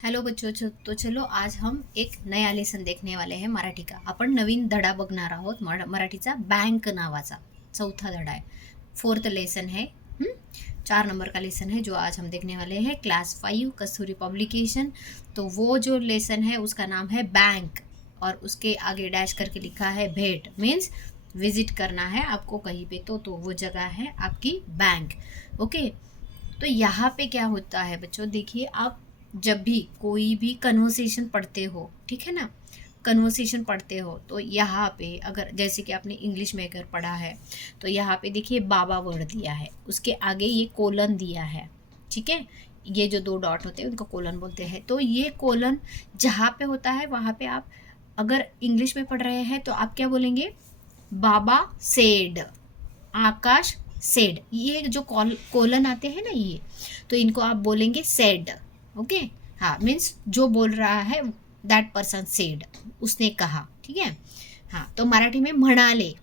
Hello बच्चो तो चलो आज हम एक नया लेसन देखने वाले हैं मराठी का. आपण नवीन धडा बघणार आहोत मराठीचा. बँक नावाचा चौथा धडा है. फोर्थ लेसन है. 4 नंबर का लेसन है जो आज हम देखने वाले हैं. क्लास 5 कस्तूरी पब्लिकेशन. तो वो जो लेसन है उसका नाम है बैंक और उसके आगे डैश करके लिखा है भेंट. मीन्स विजिट करना है आपको कहीं पे तो वो जगह है आपकी बैंक. ओके. तो यहाँ पे क्या होता है बच्चों, देखिए आप जब भी कोई भी कन्वर्सेशन पढ़ते हो, ठीक है ना, कन्वर्सेशन पढ़ते हो तो यहाँ पे अगर जैसे कि आपने इंग्लिश में अगर पढ़ा है तो यहाँ पे देखिए बाबा वर्ड दिया है, उसके आगे ये कोलन दिया है. ठीक है, ये जो 2 डॉट होते हैं उनको कोलन बोलते हैं. तो ये कोलन जहाँ पे होता है वहाँ पे आप अगर इंग्लिश में पढ़ रहे हैं तो आप क्या बोलेंगे, बाबा सेड, आकाश सेड. ये जो कोलन आते हैं ना ये, तो इनको आप बोलेंगे सेड. ओके. हाँ, मीन्स जो बोल रहा है दैट पर्सन सेड, उसने कहा. ठीक है. हाँ, तो मराठी में म्हणाले.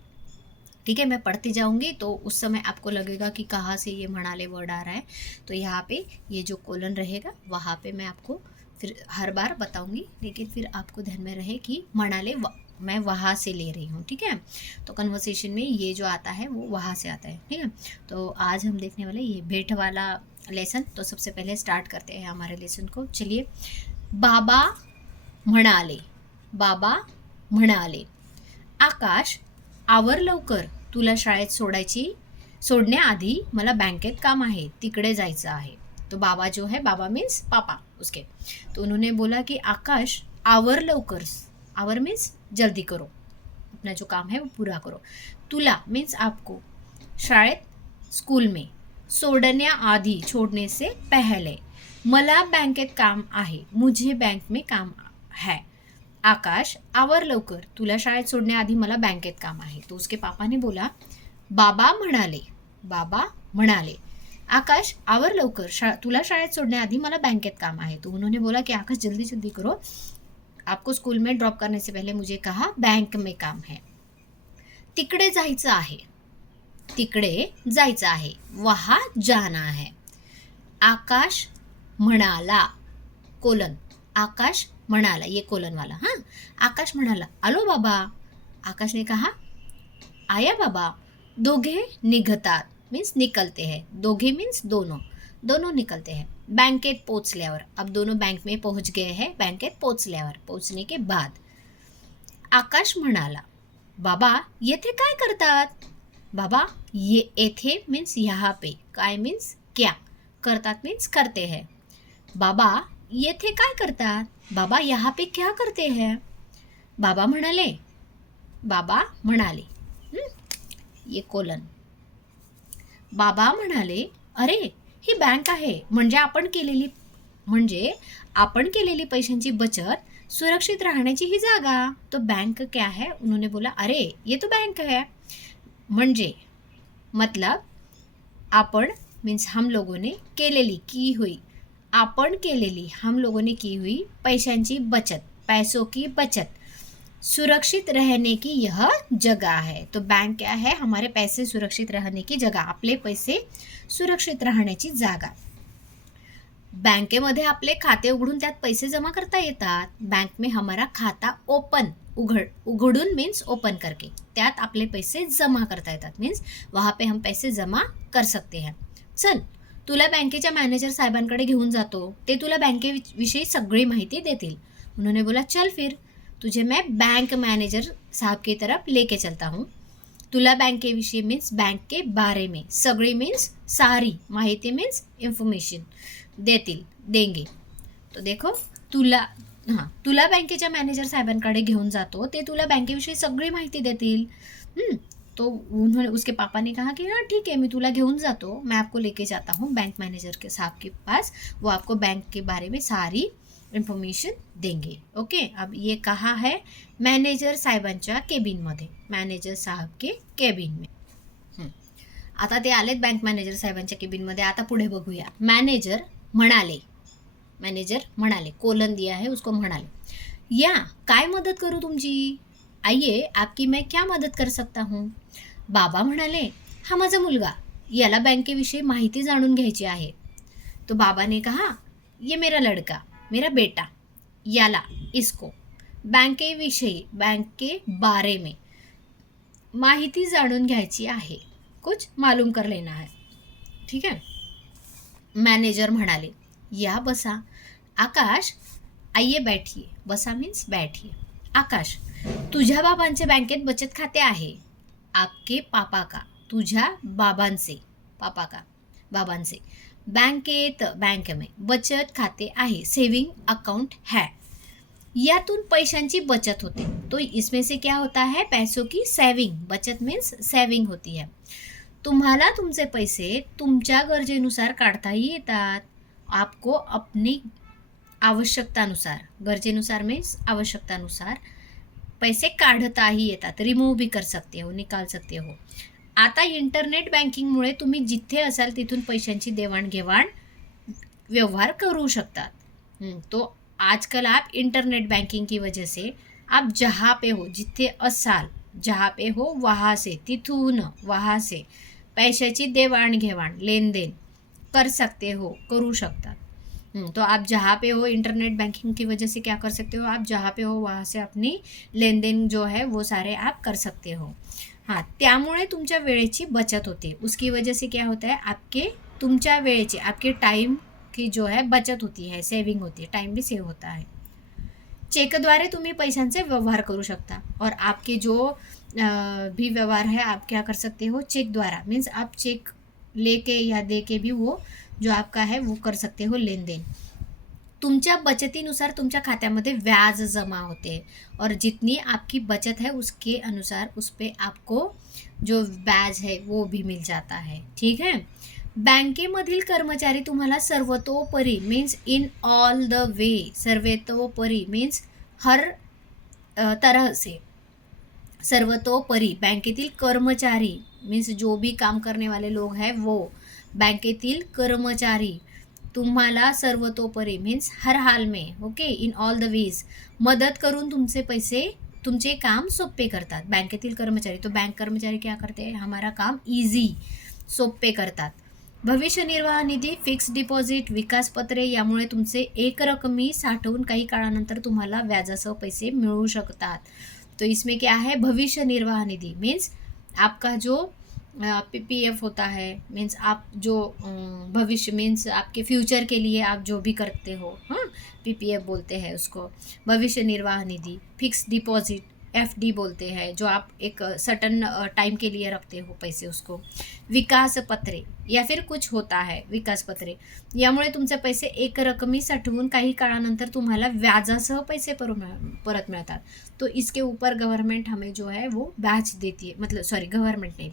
ठीक है, मैं पढ़ती जाऊंगी तो उस समय आपको लगेगा कि कहाँ से ये म्हणाले वर्ड आ रहा है. तो यहाँ पे ये जो कोलन रहेगा वहाँ पे मैं आपको फिर हर बार बताऊंगी, लेकिन फिर आपको ध्यान में रहे कि म्हणाले मैं वहाँ से ले रही हूँ. ठीक है, तो कन्वर्सेशन में ये जो आता है वो वहाँ से आता है. ठीक है, तो आज हम देखने वाले ये भेंट वाला लेसन. तो सबसे पहले स्टार्ट करते हैं हमारे लेसन को. चलिए. बाबा म्हणाले, बाबा म्हणाले, आकाश आवर लवकर, तुला शाळेत सोडण्याआधी मला बँकेत काम आहे, तिकडे जायचं आहे. तो बाबा जो है, बाबा मीन्स पापा उसके, तो उन्होंने बोला कि आकाश आवर लवकर. आवर मीन्स जल्दी करो, अपना जो काम है वो पूरा करो. तुला मीन्स आपको, शाळेत स्कूल में, सोडण्याआधी छोड़ने से पहले, मला बँकेत काम आहे, मुझे बैंक में काम है. आकाश आवर लवकर, तुला शाळेत सोडण्याआधी मला बँकेत काम आहे. तो उसके पापा ने बोला, बाबा म्हणाले, बाबा म्हणाले, आकाश आवर लवकर, तुला शाळेत सोडण्याआधी मला बँकेत काम आहे. तो उन्होंने बोला कि आकाश जल्दी जल्दी करो, आपको स्कूल में ड्रॉप करने से पहले मुझे कहा बैंक में काम है. तिकडे जायचं आहे, तिकडे जायचं आहे, वहाँ जाना है. आकाश म्हणाला, कोलन, आकाश म्हणाला, ये कोलन वाला. हाँ, आकाश म्हणाला, आलो बाबा. आकाश ने कहा, आया बाबा. दोघे निघतात मीन्स निकलते हैं. दोघे मीन्स दोनों, दोनों निकलते हैं. बँकेत पोचल्यावर, अब दोनों बैंक में पहुंच गए हैं. बँकेत पोचल्यावर, पोचने के बाद. आकाश म्हणाला, बाबा येथे काय करतात. बाबा ये येथे मीन्स यहाँ पे, काय मीन्स क्या, करतात मीन्स करते हैं. बाबा येथे काय करतात, बाबा यहाँ पे क्या करते हैं. बाबा म्हणाले, बाबा म्हणाले, ये कोलन. बाबा म्हणाले, अरे ही बँक आहे, म्हणजे आपण केलेली पैशांची बचत, सुरक्षित राहण्याची ही जागा. तो बैंक क्या है, उन्होंने बोला अरे ये तो बैंक है. म्हणजे मतलब आपण मीन्स हम लोगों ने केलेली, की हुई, आपण केलेली, हम लोगों ने की हुई पैशांची बचत, पैसों की बचत, सुरक्षित रहने की यह जगह है. तो बैंक क्या है, हमारे पैसे सुरक्षित रहने की जगह, आपले पैसे सुरक्षित राहण्याची जागा. बँकेमध्ये आपले खाते उघडून त्यात पैसे जमा करता येतात. बैंक में हमारा खाता उघडून मीन्स ओपन करके त्यात आपले पैसे जमा करता येतात. मीन्स वहाँ पे हम पैसे जमा कर सकते हैं. चल, तुला बँकेच्या मॅनेजर साहेबांकडे घेऊन जातो, ते तुला बँकेविषयी सगळी माहिती देतील. उन्होंने बोला चल फिर, तुझे मैं बैंक मैनेजर साहब की तरफ लेके चलता हूँ. तुला बँकेविषयी मीन्स बैंक के बारे में, सगळी मीन्स सारी माहिती मीन्स इन्फॉर्मेशन देंगे. तो देखो, तुला बँकेच्या मॅनेजर साहेबांकडे घेऊन जातो, ते तुला बँकेविषयी सगळी माहिती देतील. तो उन्होंने, उसके पापा ने कहा कि हाँ ठीक है, मैं तुला घेऊन जातो, मैं आपको लेके जाता हूँ बैंक मैनेजर के साहब के पास, वो आपको बैंक के बारे में सारी इन्फॉर्मेशन देंगे. ओके. अब ये कहा है मॅनेजर साहेबांच्या केबिनमध्ये, मॅनेजर साहब के केबिन में. आता ते आलेत बँक मॅनेजर साहेबांच्या केबिनमध्ये. आता पुढे बघूया. मॅनेजर म्हणाले, कोलन दिया है उसको म्हणाले, या काय मदत करू तुमची, आइए आपकी मैं क्या मदत कर सकता हूँ. बाबा म्हणाले, हा माझा मुलगा, याला बँकेविषयी माहिती जाणून घ्यायची आहे. तो बाबा ने कहा, ये मेरा लड़का, मेरा बेटा याला इसको बँकेविषयी बँके बारे में माहिती जाणून घ्यायची आहे, कुछ मालूम कर लेना है. ठीक आहे. मॅनेजर म्हणाले, या बसा. आकाश, आइये बैठिए. बसा मीन्स बैठिए. आकाश, तुझ्या बाबांचे बँकेत बचत खाते आहे. आपके पापा का, तुझ्या बाबांचे, पापा का, बाबांचे बँकेत, बैंक में बचत खाते आहे, सेविंग अकाउंट है. यातून पैशांची बचत होते. तो इसमें से क्या होता है, पैसों की सेविंग. बचत मीन्स सेविंग होती है. तुम्हाला तुमचे पैसे तुमच्या गरजेनुसार काढताही येतात. आपको अपनी आवश्यकतानुसार, गरजेनुसार मीन्स आवश्यकतानुसार पैसे काढताही येतात. रिमूव्ह भी कर सकते हो, निकाल सकते हो. आता इंटरनेट बँकिंगमुळे तुम्ही जिथे असाल तिथून पैशांची देवाणघेवाण व्यवहार करू शकतात. तो आजकल आप इंटरनेट बैंकिंग की वजह से आप जहाँ पे हो, जिथे असाल, जहाँ पे हो वहाँ से, तिथून, वहाँ से पैशाची देवाणघेवाण, लेनदेन कर सकते हो, करू शकतात. तो आप जहाँ पे हो इंटरनेट बैंकिंग की वजह से क्या कर सकते हो, आप जहाँ पे हो वहाँ से अपनी लेनदेन जो है वो सारे आप कर सकते हो. हाँ, त्यामुळे तुमच्या वेळेची बचत होते. उसकी वजह से क्या होता है, आपके तुमच्या वेळेची, आपके टाइम की जो है बचत होती है, सेविंग होती है, टाइम भी सेव होता है. चेकद्वारे तुम्ही पैशांचे व्यवहार करू शकता. और आपके जो भी व्यवहार है आप क्या कर सकते हो, चेक द्वारा. मीन्स आप चेक लेके या दे के भी वो जो आपका है वो कर सकते हो लेनदेन. तुमच्या बचतीनुसार तुमच्या खात्यामध्ये व्याज जमा होते और जितनी आपकी बचत है उसके अनुसार उस पर आपको जो ब्याज है वो भी मिल जाता है. ठीक है. बँकेमधील कर्मचारी तुम्हाला सर्वतोपरी means in all the way, सर्वतोपरी मीन्स हर तरह से, सर्वतोपरी बँकेतील कर्मचारी मीन्स जो भी काम करने वाले लोग हैं वो, बँकेतील कर्मचारी तुम्हाला सर्वतोपरी मीन्स हर हाल में, okay, in all the ways मदत करून तुमचे पैसे, तुमचे काम सोपे करतात. बँकेतील कर्मचारी, तो बैंक कर्मचारी क्या करते हैं, हमारा काम इजी, सोपे करतात. भविष्य निर्वाह निधी, फिक्स डिपॉझिट, विकासपत्रे यामुळे तुमचे एक रकमी साठवून काही काळानंतर तुम्हाला व्याजासह पैसे मिळू शकतात. तो इसमें क्या है, भविष्य निर्वाह निधि मीन्स आपका जो पीपीएफ होता है, मीन्स आप जो भविष्य मीन्स आपके फ्यूचर के लिए आप जो भी करते हो, हाँ, पीपीएफ बोलते हैं उसको. भविष्य निर्वाह निधि, फिक्स डिपॉजिट, एफडी बोलते हैं, जो आप एक सर्टन टाइम के लिए रखते हो पैसे, उसको. विकास पत्रे या फिर कुछ होता है विकास पत्रे, यामुळे तुमचे पैसे एक रकमी साठवून काही काळानंतर तुम्हाला व्याजासह पैसे परत मिळतात. तो इसके ऊपर गवर्नमेंट हमें जो है वो ब्याज देती है, मतलब सॉरी गवर्नमेंट नहीं,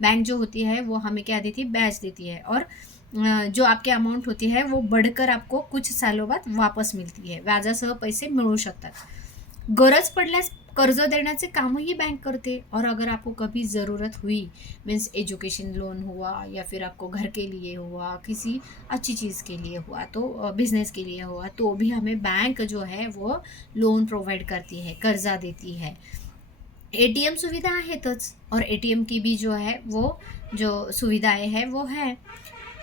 बैंक जो होती है वो हमें क्या देती है, ब्याज देती है. और जो आपकी अमाउंट होती है वो बढ़कर आपको कुछ सालों बाद वापस मिलती है. व्याजासह पैसे मिळू शकतात. गरज पडल्यास कर्ज देण्याचे कामही बैंक करते. और अगर आपको कभी ज़रूरत हुई, मीन्स एजुकेशन लोन हुआ या फिर आपको घर के लिए हुआ, किसी अच्छी चीज़ के लिए हुआ, तो बिज़नेस के लिए हुआ, तो भी हमें बैंक जो है वो लोन प्रोवाइड करती है, कर्जा देती है. एटीएम सुविधा आहेतच, और एटीएम की भी जो है वो जो सुविधाएं है वो है.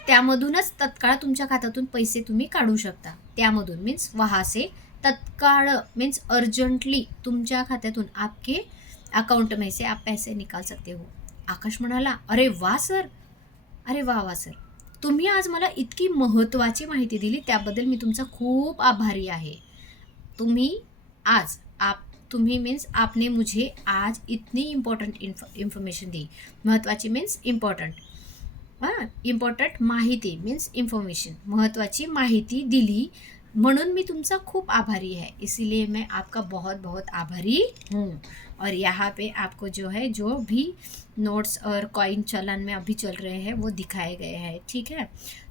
त्यामधूनच तत्काळ तुमच्या खात्यातून पैसे तुम्ही काढू शकता. त्यामधून मीन्स वहाँ से तत्काळ मीन्स अर्जंटली तुमच्या खात्यातून आपके अकाउंट में से आप पैसे निकाल सकते हो. आकाश म्हणाला, अरे वा सर, अरे वा वा सर, तुम्ही आज मला इतकी महत्त्वाची माहिती दिली त्याबद्दल मी तुमचा खूप आभारी आहे. तुम्ही मीन्स आपने मुझे आज इतनी इम्पॉर्टंट इन्फॉर्मेशन दी. महत्त्वाची मीन्स इम्पॉर्टंट, हां, इम्पॉर्टंट माहिती मीन्स इन्फॉर्मेशन, महत्त्वाची माहिती दिली म्हणून मी तुमचा खूप आभारी है. इसीलिए मैं आपका बहुत बहुत आभारी हूँ. और यहाँ पे आपको जो है जो भी नोट्स और कॉइन चलन में अभी चल रहे हैं वो दिखाए गए हैं. ठीक है.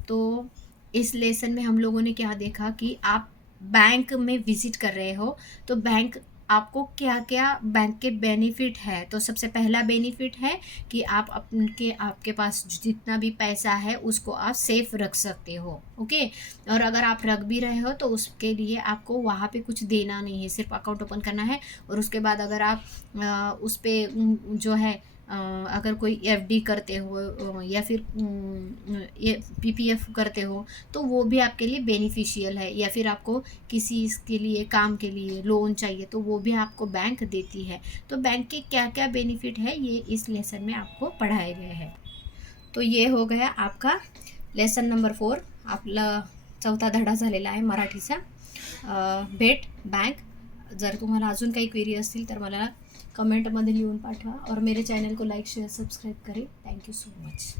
तो इस लेसन में हम लोगों ने क्या देखा कि आप बैंक में विजिट कर रहे हो तो बैंक आपको क्या क्या बैंक के बेनिफिट है. तो सबसे पहला बेनिफिट है कि आप आपके पास जितना भी पैसा है उसको आप सेफ रख सकते हो. ओके. और अगर आप रख भी रहे हो तो उसके लिए आपको वहाँ पे कुछ देना नहीं है, सिर्फ अकाउंट ओपन करना है. और उसके बाद अगर आप उस पर जो है अगर कोई एफडी करते हो या फिर ये पीपीएफ करते हो तो वो भी आपके लिए बेनिफिशियल है, या फिर आपको किसी इसके लिए काम के लिए लोन चाहिए तो वो भी आपको बैंक देती है। तो बैंक के क्या क्या बेनिफिट है ये इस लेसन में आपको पढ़ाए गए हैं। तो ये हो गया आपका लेसन नंबर 4, आपला चौथा धडा झालेला आहे मराठीचा भेट बँक। जर तुम्हाला अजून काही क्वेरी असतील तर मला कमेंटमध्ये लिहून पाठवा और मेरे चैनल को लाइक शेयर सब्सक्राइब करें। Thank you so much.